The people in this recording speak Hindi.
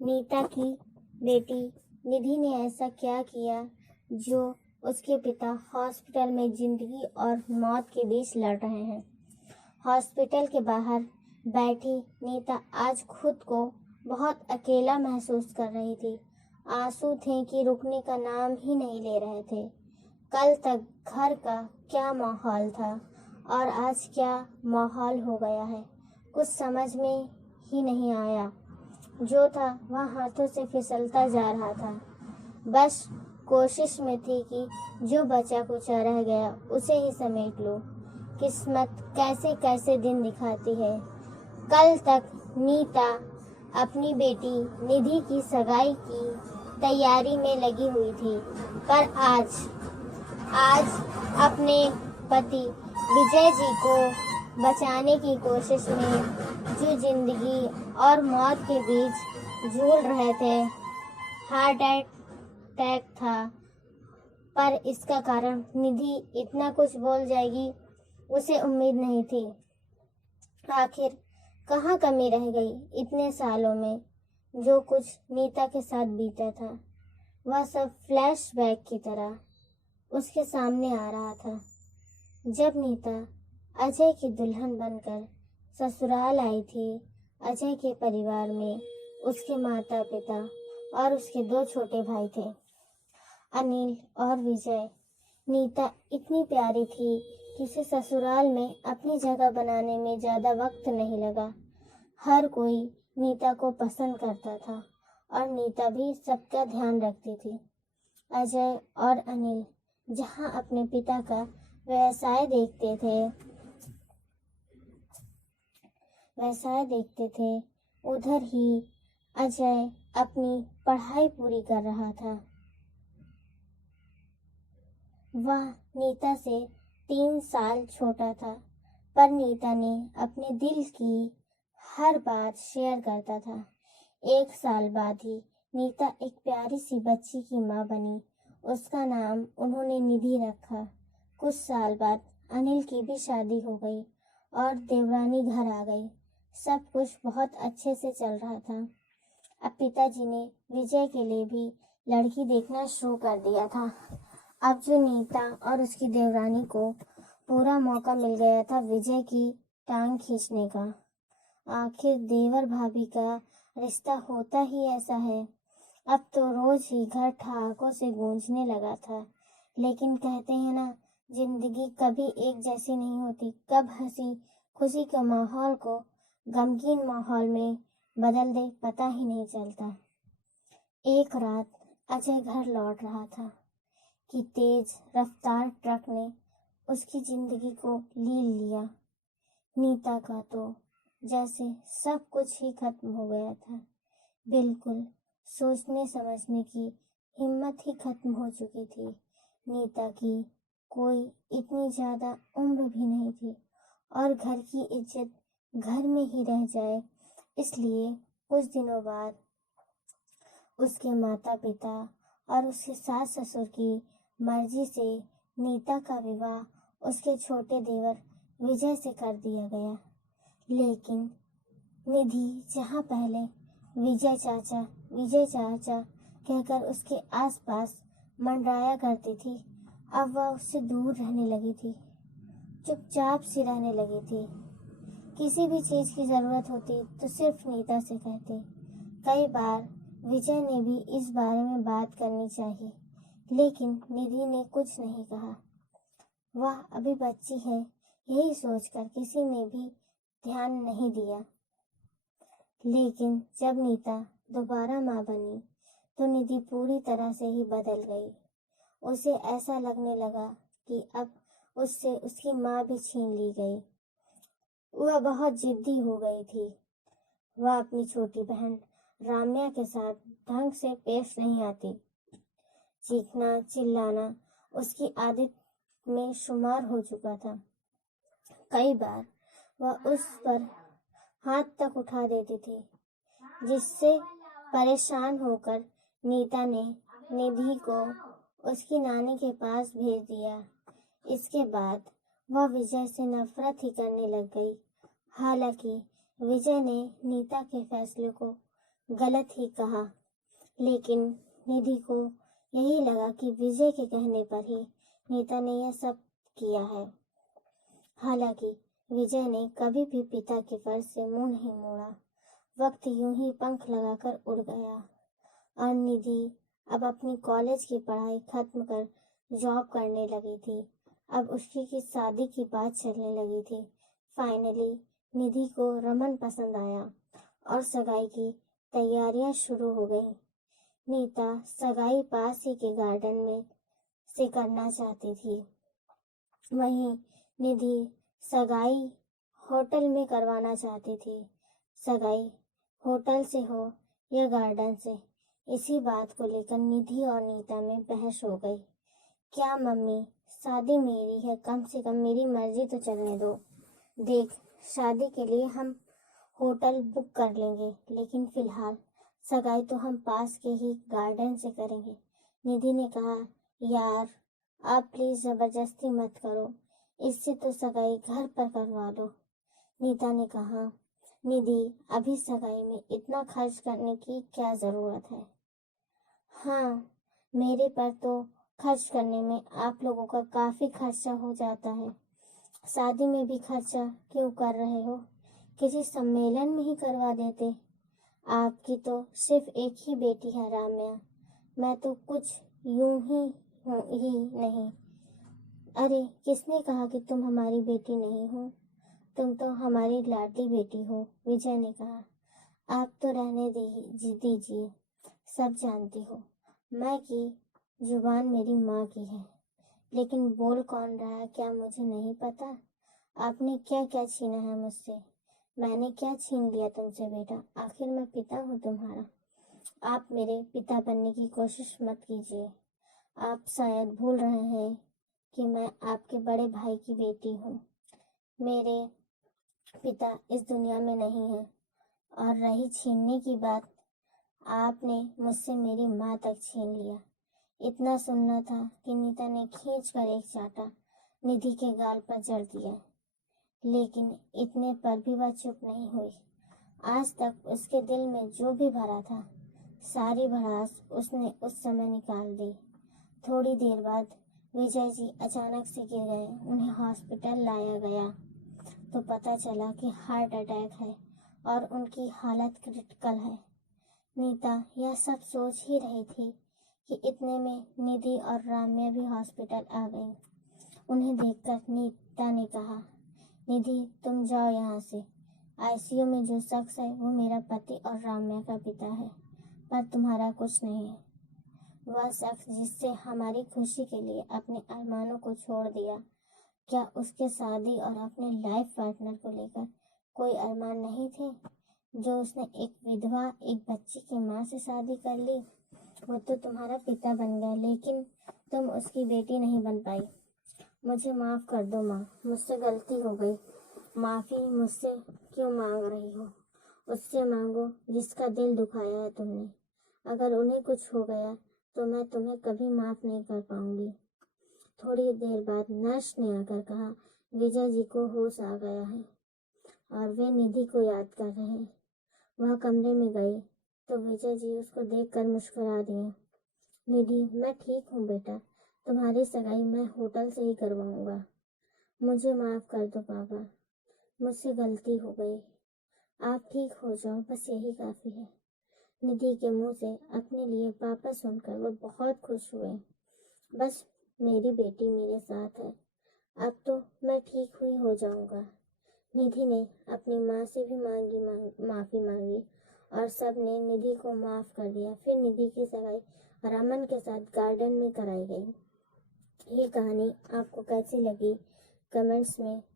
नीता की बेटी निधि ने ऐसा क्या किया जो उसके पिता हॉस्पिटल में जिंदगी और मौत के बीच लड़ रहे हैं। हॉस्पिटल के बाहर बैठी नीता आज खुद को बहुत अकेला महसूस कर रही थी। आंसू थे कि रुकने का नाम ही नहीं ले रहे थे। कल तक घर का क्या माहौल था और आज क्या माहौल हो गया है, कुछ समझ में ही नहीं आया। जो था वह हाथों से फिसलता जा रहा था। बस कोशिश में थी कि जो बचा कुचा रह गया उसे ही समेट लूं। किस्मत कैसे कैसे दिन दिखाती है। कल तक नीता अपनी बेटी निधि की सगाई की तैयारी में लगी हुई थी, पर आज अपने पति विजय जी को बचाने की कोशिश में जो जिंदगी और मौत के बीच झूल रहे थे, हार्ट अटैक था। पर इसका कारण निधि इतना कुछ बोल जाएगी उसे उम्मीद नहीं थी। आखिर कहाँ कमी रह गई इतने सालों में। जो कुछ नीता के साथ बीता था वह सब फ्लैशबैक की तरह उसके सामने आ रहा था। जब नीता अजय की दुल्हन बनकर ससुराल आई थी, अजय के परिवार में उसके माता पिता और उसके 2 छोटे भाई थे, अनिल और विजय। नीता इतनी प्यारी थी कि उसे ससुराल में अपनी जगह बनाने में ज़्यादा वक्त नहीं लगा। हर कोई नीता को पसंद करता था और नीता भी सबका ध्यान रखती थी। अजय और अनिल जहाँ अपने पिता का व्यवसाय देखते थे उधर ही अजय अपनी पढ़ाई पूरी कर रहा था। वह नीता से 3 साल छोटा था, पर नीता ने अपने दिल की हर बात शेयर करता था। 1 साल बाद ही नीता एक प्यारी सी बच्ची की माँ बनी। उसका नाम उन्होंने निधि रखा। कुछ साल बाद अनिल की भी शादी हो गई और देवरानी घर आ गई। सब कुछ बहुत अच्छे से चल रहा था। अब पिताजी ने विजय के लिए भी लड़की देखना शुरू कर दिया था। अब जो नीता और उसकी देवरानी को पूरा मौका मिल गया था विजय की टांग खींचने का। आखिर देवर भाभी का रिश्ता होता ही ऐसा है। अब तो रोज ही घर ठहाकों से गूंजने लगा था। लेकिन कहते हैं ना, जिंदगी कभी एक जैसी नहीं होती। कब हंसी खुशी के माहौल को गमगीन माहौल में बदल दे पता ही नहीं चलता। एक रात अजय घर लौट रहा था कि तेज रफ्तार ट्रक ने उसकी जिंदगी को लील लिया। नीता का तो जैसे सब कुछ ही खत्म हो गया था। बिल्कुल सोचने समझने की हिम्मत ही खत्म हो चुकी थी। नीता की कोई इतनी ज्यादा उम्र भी नहीं थी और घर की इज्जत घर में ही रह जाए, इसलिए कुछ दिनों बाद उसके माता पिता और उसके सास ससुर की मर्जी से नीता का विवाह उसके छोटे देवर विजय से कर दिया गया। लेकिन निधि जहाँ पहले विजय चाचा कहकर उसके आसपास मंडराया करती थी, अब वह उससे दूर रहने लगी थी। चुपचाप सी रहने लगी थी। किसी भी चीज की जरूरत होती तो सिर्फ नीता से कहती। कई बार विजय ने भी इस बारे में बात करनी चाहिए, लेकिन निधि ने कुछ नहीं कहा। वह अभी बच्ची है, यही सोचकर किसी ने भी ध्यान नहीं दिया। लेकिन जब नीता दोबारा माँ बनी तो निधि पूरी तरह से ही बदल गई। उसे ऐसा लगने लगा कि अब उससे उसकी माँ भी छीन ली गई। वह बहुत जिद्दी हो गई थी। वह अपनी छोटी बहन राम्या के साथ ढंग से पेश नहीं आती। चीखना चिल्लाना उसकी आदत में शुमार हो चुका था। कई बार वह उस पर हाथ तक उठा देती थी, जिससे परेशान होकर नीता ने निधि को उसकी नानी के पास भेज दिया। इसके बाद वह विजय से नफरत ही करने लग गई। हालांकि विजय ने नीता के फैसले को गलत ही कहा, लेकिन निधि को यही लगा कि विजय के कहने पर ही नीता ने यह सब किया है। हालांकि विजय ने कभी भी पिता के फर्ज से मुंह नहीं मोड़ा। वक्त यूं ही पंख लगाकर उड़ गया और निधि अब अपनी कॉलेज की पढ़ाई खत्म कर जॉब करने लगी थी। अब उसकी की शादी की बात चलने लगी थी। फाइनली निधि को रमन पसंद आया और सगाई की तैयारियां शुरू हो गई। नीता सगाई पास ही के गार्डन में से करना चाहती थी। वहीं निधि सगाई होटल में करवाना चाहती थी। सगाई होटल से हो या गार्डन से, इसी बात को लेकर निधि और नीता में बहस हो गई। क्या मम्मी, शादी मेरी है, कम से कम मेरी मर्जी तो चलने दो। देख, शादी के लिए हम होटल बुक कर लेंगे, लेकिन फिलहाल सगाई तो हम पास के ही गार्डन से करेंगे। निधि ने कहा, यार आप प्लीज जबरदस्ती मत करो, इससे तो सगाई घर पर करवा लो। नीता ने कहा, निधि अभी सगाई में इतना खर्च करने की क्या जरूरत है। हाँ, मेरे पर तो खर्च करने में आप लोगों का काफी खर्चा हो जाता है। शादी में भी खर्चा क्यों कर रहे हो, किसी सम्मेलन में ही करवा देते। आपकी तो सिर्फ एक ही बेटी है राम्या, मैं तो कुछ यूं ही हूँ ही नहीं। अरे किसने कहा कि तुम हमारी बेटी नहीं हो, तुम तो हमारी लाडली बेटी हो, विजय ने कहा। आप तो रहने दीजिए, सब जानती हो मैं की जुबान मेरी माँ की है, लेकिन बोल कौन रहा है क्या मुझे नहीं पता। आपने क्या क्या छीना है मुझसे, मैंने क्या छीन लिया तुमसे बेटा, आखिर मैं पिता हूँ तुम्हारा। आप मेरे पिता बनने की कोशिश मत कीजिए। आप शायद भूल रहे हैं कि मैं आपके बड़े भाई की बेटी हूँ। मेरे पिता इस दुनिया में नहीं है। और रही छीनने की बात, आपने मुझसे मेरी माँ तक छीन लिया। इतना सुनना था कि नीता ने खींच कर एक चाटा निधि के गाल पर जड़ दिया, लेकिन इतने पर भी वह चुप नहीं हुई। आज तक उसके दिल में जो भी भरा था, सारी भड़ास उसने उस समय निकाल दी। थोड़ी देर बाद विजय जी अचानक से गिर गए। उन्हें हॉस्पिटल लाया गया तो पता चला कि हार्ट अटैक है और उनकी हालत क्रिटिकल है। नीता यह सब सोच ही रही थी कि इतने में निधि और राम्या भी हॉस्पिटल आ गई। उन्हें देखकर नीता ने कहा, निधि तुम जाओ यहाँ से। आईसीयू में जो शख्स है वो मेरा पति और राम्या का पिता है, पर तुम्हारा कुछ नहीं है। वह शख्स जिससे हमारी खुशी के लिए अपने अरमानों को छोड़ दिया, क्या उसके शादी और अपने लाइफ पार्टनर को लेकर कोई अरमान नहीं थे, जो उसने एक विधवा एक बच्ची की माँ से शादी कर ली। वो तो तुम्हारा पिता बन गया, लेकिन तुम उसकी बेटी नहीं बन पाई। मुझे माफ कर दो माँ, मुझसे गलती हो गई। माफी मुझसे क्यों मांग रही हो, उससे मांगो जिसका दिल दुखाया है तुमने। अगर उन्हें कुछ हो गया तो मैं तुम्हें कभी माफ नहीं कर पाऊंगी। थोड़ी देर बाद नर्स ने आकर कहा, विजय जी को होश आ गया है और वे निधि को याद कर रहे हैं। वह कमरे में गई तो विजय जी उसको देखकर मुस्कुरा दिए। निधि, मैं ठीक हूँ बेटा, तुम्हारी सगाई मैं होटल से ही करवाऊंगा। मुझे माफ कर दो पापा, मुझसे गलती हो गई। आप ठीक हो जाओ, बस यही काफी है। निधि के मुंह से अपने लिए पापा सुनकर वो बहुत खुश हुए। बस मेरी बेटी मेरे साथ है, अब तो मैं ठीक हुई हो जाऊंगा। निधि ने अपनी माँ से भी माफी मांगी और सब ने निधि को माफ कर दिया। फिर निधि की सगाई रमन के साथ गार्डन में कराई गई। ये कहानी आपको कैसी लगी कमेंट्स में